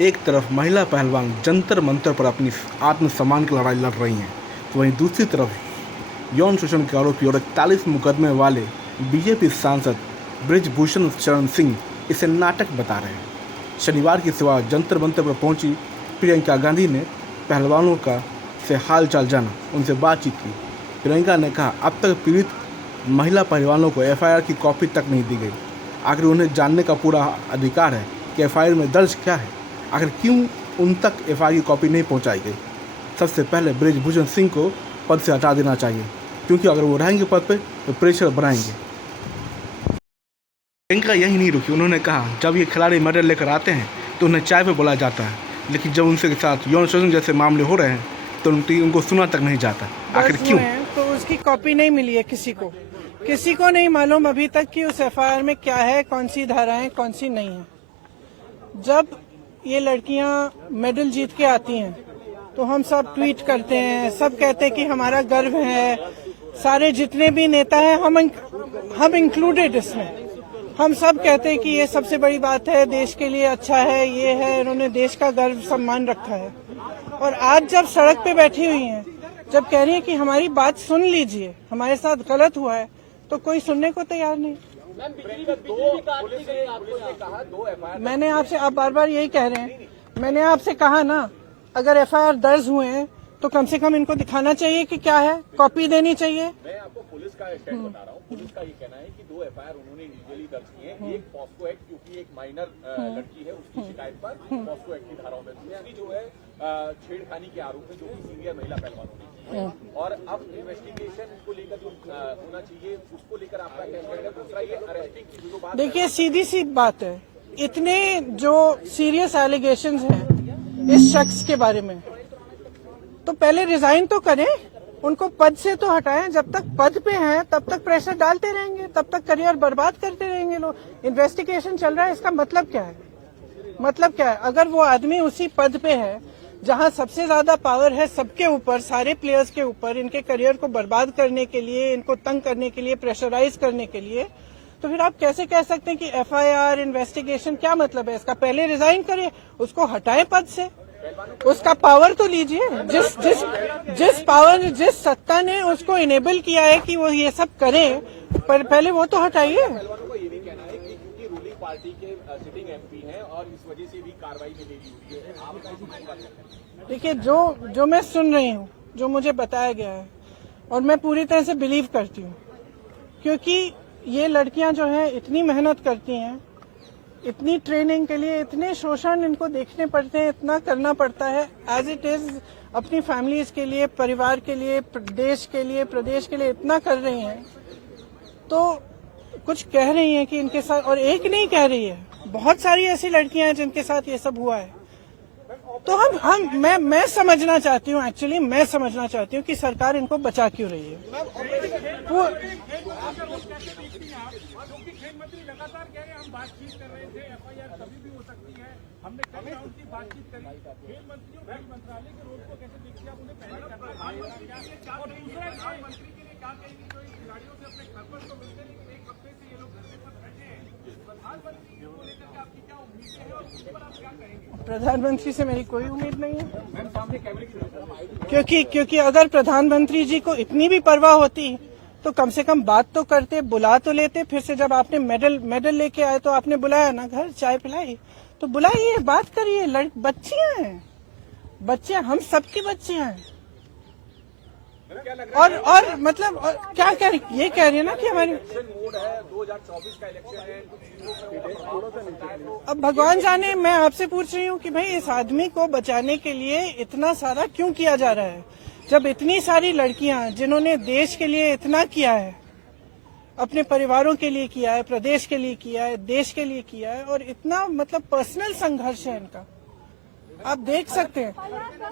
एक तरफ महिला पहलवान जंतर मंतर पर अपनी आत्मसम्मान की लड़ाई लड़ रही हैं, तो वहीं दूसरी तरफ यौन शोषण के आरोपी और 41 मुकदमे वाले बीजेपी सांसद बृजभूषण शरण सिंह इसे नाटक बता रहे हैं। शनिवार की सुबह जंतर मंतर पर पहुंची प्रियंका गांधी ने पहलवानों का से हाल चाल जाना, उनसे बातचीत की। प्रियंका ने कहा, अब तक पीड़ित महिला पहलवानों को एफआईआर की कॉपी तक नहीं दी गई। आखिर उन्हें जानने का पूरा अधिकार है कि एफआईआर में दर्ज क्या है, आखिर क्यों उन तक एफआईआर की कॉपी नहीं पहुंचाई गई। सबसे पहले बृजभूषण सिंह को पद से हटा देना चाहिए, क्योंकि अगर वो रहेंगे पद पे तो प्रेशर बढ़ाएंगे। प्रियंका यही नहीं रुकी, उन्होंने कहा, जब ये खिलाड़ी मेडल लेकर आते हैं तो उन्हें चाय पे बुलाया जाता है, लेकिन जब उनके साथ यौन शोषण जैसे मामले हो रहे हैं तो उनको सुना तक नहीं जाता। आखिर क्यों? तो उसकी कॉपी नहीं मिली है किसी को नहीं मालूम अभी तक कि उस एफआईआर में क्या है, कौन सी धाराएं, कौन सी नहीं है। जब ये लड़कियां मेडल जीत के आती हैं तो हम सब ट्वीट करते हैं, सब कहते हैं कि हमारा गर्व है। सारे जितने भी नेता हैं, हम इंक्लूडेड इसमें, हम सब कहते हैं कि ये सबसे बड़ी बात है, देश के लिए अच्छा है, ये है, इन्होंने देश का गर्व सम्मान रखा है। और आज जब सड़क पे बैठी हुई हैं, जब कह रही है कि हमारी बात सुन लीजिए, हमारे साथ गलत हुआ है, तो कोई सुनने को तैयार नहीं। मैंने आपसे, आप बार बार यही कह रहे हैं, मैंने आपसे कहा ना, अगर एफआईआर दर्ज हुए हैं तो कम से कम इनको दिखाना चाहिए कि क्या है, कॉपी देनी चाहिए। मैं आपको पुलिस का स्टैंड बता रहा हूँ। पुलिस का ये कहना है कि 2 एफआईआर उन्होंने इंडिविजुअली दर्ज किए हैं। एक पॉस्को एक्ट, क्योंकि एक माइनर लड़की है, उसकी शिकायत पर पॉस्को एक्ट की धाराओं में दूसरी जो है छेड़खानी के आरोप है, जो कि सीनियर महिला पहलवानों ने किए हैं। और अब इन्वेस्टिगेशन को लेकर जो होना चाहिए, उसको लेकर आपका क्या कहना है? दूसरा ये अरेस्टिंग की जो बात, देखिए सीधी सी बात है, इतने जो सीरियस एलिगेशंस हैं इस शख्स के बारे में, तो पहले रिजाइन तो करें, उनको पद से तो हटाएं। जब तक पद पे हैं तब तक प्रेशर डालते रहेंगे, तब तक करियर बर्बाद करते रहेंगे लोग। इन्वेस्टिगेशन चल रहा है, इसका मतलब क्या है? मतलब क्या है? अगर वो आदमी उसी पद पे है जहां सबसे ज्यादा पावर है सबके ऊपर, सारे प्लेयर्स के ऊपर, इनके करियर को बर्बाद करने के लिए, इनको तंग करने के लिए, प्रेशराइज करने के लिए, तो फिर आप कैसे कह सकते हैं कि एफआईआर, इन्वेस्टिगेशन, क्या मतलब है इसका? पहले रिजाइन करिए, उसको हटाएं पद से, उसका पावर तो लीजिए। जिस पावर, जिस सत्ता ने उसको इनेबल किया है कि वो ये सब करे, पर पहले वो तो हटाइए। को ये भी कहना है कि क्योंकि रूलिंग पार्टी के सिटिंग एमपी हैं और इस वजह से भी कार्रवाई में देरी हुई है। आप देखिए, जो मैं सुन रही हूँ, जो मुझे बताया गया है, और मैं पूरी तरह से बिलीव करती हूँ, क्योंकि ये लड़कियां जो हैं इतनी मेहनत करती हैं, इतनी ट्रेनिंग के लिए, इतने शोषण इनको देखने पड़ते हैं, इतना करना पड़ता है एज इट इज, अपनी फैमिलीज के लिए, परिवार के लिए, देश के लिए, प्रदेश के लिए इतना कर रही हैं, तो कुछ कह रही हैं कि इनके साथ, और एक नहीं कह रही है, बहुत सारी ऐसी लड़कियां हैं जिनके साथ ये सब हुआ है। तो मैं समझना चाहती हूँ, एक्चुअली मैं समझना चाहती हूँ कि सरकार इनको बचा क्यों रही है। वो लगातार कह रहे हैं, हम बातचीत कर रहे थे, एफआईआर कभी भी हो सकती है, हमने कई राउंड की बातचीत करी। खेल मंत्री और खेल मंत्रालय के रोल को कैसे देखते हैं? उन्हें पहले करना, और दूसरा प्रधानमंत्री के लिए क्या कहेंगे, जो इन खिलाड़ियों से अपने घर पर तो मिलते नहीं, एक हफ्ते से ये लोग घर पर बैठे हैं, प्रधानमंत्री को लेकर के आपकी क्या उम्मीदें हैं और उस पर आप क्या कहेंगे? प्रधानमंत्री से मेरी कोई उम्मीद नहीं है, क्योंकि अगर प्रधानमंत्री जी को इतनी भी परवाह होती तो कम से कम बात तो करते, बुला तो लेते। फिर से जब आपने मेडल लेके आए तो आपने बुलाया ना, घर चाय पिलाई, तो बुलाइए, बात करिए। बच्चियां हैं, बच्चे, हम सबकी बच्चियां हैं। और मतलब क्या कह रही, ये कह रही है ना कि हमारी 2024 का इलेक्शन है, अब भगवान जाने। मैं आपसे पूछ रही हूँ कि भाई, इस आदमी को बचाने के लिए इतना सारा क्यों किया जा रहा है, जब इतनी सारी लड़कियां जिन्होंने देश के लिए इतना किया है, अपने परिवारों के लिए किया है, प्रदेश के लिए किया है, देश के लिए किया है, और इतना मतलब पर्सनल संघर्ष है इनका, आप देख सकते हैं,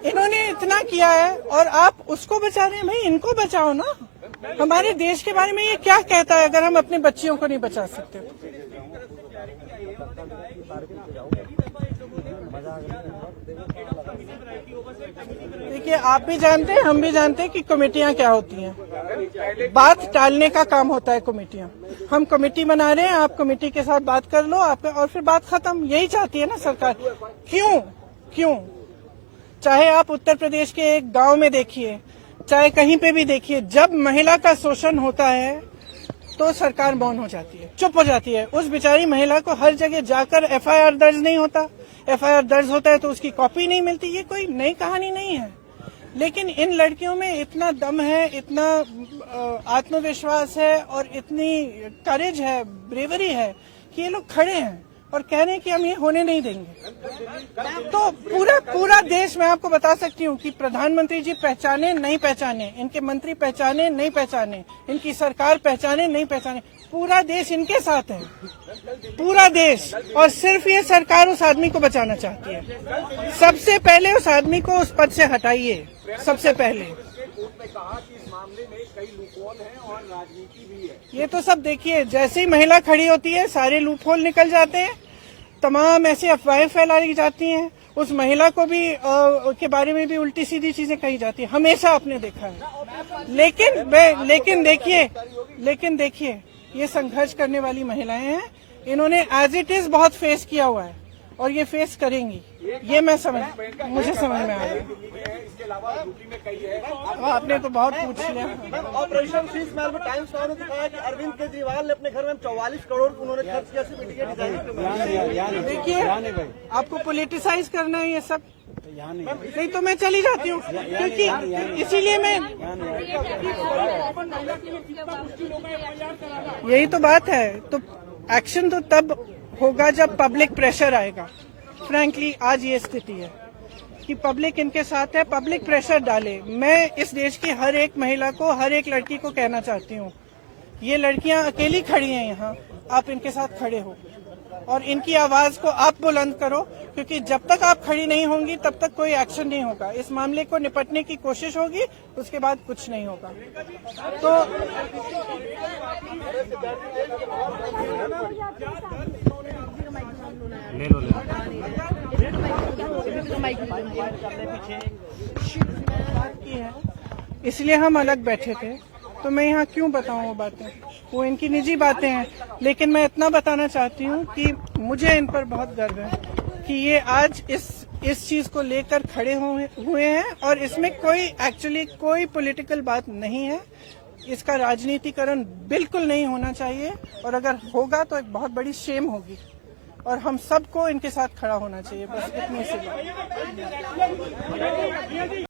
इन्होंने इतना किया है और आप उसको बचा रहे हैं। भाई, इनको बचाओ ना। हमारे देश के बारे में ये क्या कहता है अगर हम अपने बच्चियों को नहीं बचा सकते? देखिए, आप भी जानते हैं, हम भी जानते हैं कि कमेटियां क्या होती हैं। बात टालने का काम होता है कमेटियां। हम कमेटी बना रहे हैं, आप कमेटी के साथ बात कर लो आप, और फिर बात खत्म। यही चाहती है ना सरकार। क्यों चाहे आप उत्तर प्रदेश के एक गांव में देखिए, चाहे कहीं पे भी देखिए, जब महिला का शोषण होता है तो सरकार मौन हो जाती है, चुप हो जाती है। उस बेचारी महिला को हर जगह जाकर एफआईआर दर्ज नहीं होता, एफआईआर दर्ज होता है तो उसकी कॉपी नहीं मिलती। ये कोई नई कहानी नहीं है, लेकिन इन लड़कियों में इतना दम है, इतना आत्मविश्वास है और इतनी करेज है, ब्रेवरी है कि ये लोग खड़े हैं और कह रहे हैं कि हम ये होने नहीं देंगे। तो पूरा देश, मैं आपको बता सकती हूँ कि प्रधानमंत्री जी पहचाने नहीं पहचाने, इनके मंत्री पहचाने नहीं पहचाने, इनकी सरकार पहचाने नहीं पहचाने, पूरा देश इनके साथ है, पूरा देश। और सिर्फ ये सरकार उस आदमी को बचाना चाहती है। सबसे पहले उस आदमी को उस पद से हटाइए, सबसे पहले। ये तो सब देखिए, जैसे ही महिला खड़ी होती है सारे लूपहोल निकल जाते हैं, तमाम ऐसी अफवाहें फैलाई जाती हैं, उस महिला को भी के बारे में भी उल्टी सीधी चीजें कही जाती है, हमेशा आपने देखा है। लेकिन देखिए ये संघर्ष करने वाली महिलाएं हैं, इन्होंने एज इट इज बहुत फेस किया हुआ है और ये फेस करेंगी, ये मुझे समझ में आ रहा है। आपने तो बहुत पूछ लिया। ऑपरेशन शीश महल में टाइम्स नाउ ने दिखाया कि अरविंद केजरीवाल ने अपने घर में 44 करोड़ उन्होंने खर्च किया सिर्फ इंडिया डिजाइन। देखिए, आपको पॉलिटिसाइज करना है ये सब, नहीं तो मैं चली जाती हूँ, क्योंकि इसीलिए मैं, यही तो बात है। तो एक्शन तो तब होगा जब पब्लिक प्रेशर आएगा। फ्रैंकली आज ये स्थिति है कि पब्लिक इनके साथ है, पब्लिक प्रेशर डाले। मैं इस देश की हर एक महिला को, हर एक लड़की को कहना चाहती हूँ, ये लड़कियां अकेली खड़ी हैं यहाँ, आप इनके साथ खड़े हो और इनकी आवाज को आप बुलंद करो, क्योंकि जब तक आप खड़ी नहीं होंगी तब तक कोई एक्शन नहीं होगा। इस मामले को निपटने की कोशिश होगी, उसके बाद कुछ नहीं होगा। तो इसलिए हम अलग बैठे थे, तो मैं यहाँ क्यों बताऊँ वो बातें, वो इनकी निजी बातें हैं। लेकिन मैं इतना बताना चाहती हूँ कि मुझे इन पर बहुत गर्व है कि ये आज इस चीज को लेकर खड़े हुए हैं और इसमें कोई पॉलिटिकल बात नहीं है। इसका राजनीतिकरण बिल्कुल नहीं होना चाहिए, और अगर होगा तो एक बहुत बड़ी शेम होगी और हम सबको इनके साथ खड़ा होना चाहिए। बस इतनी सी बात।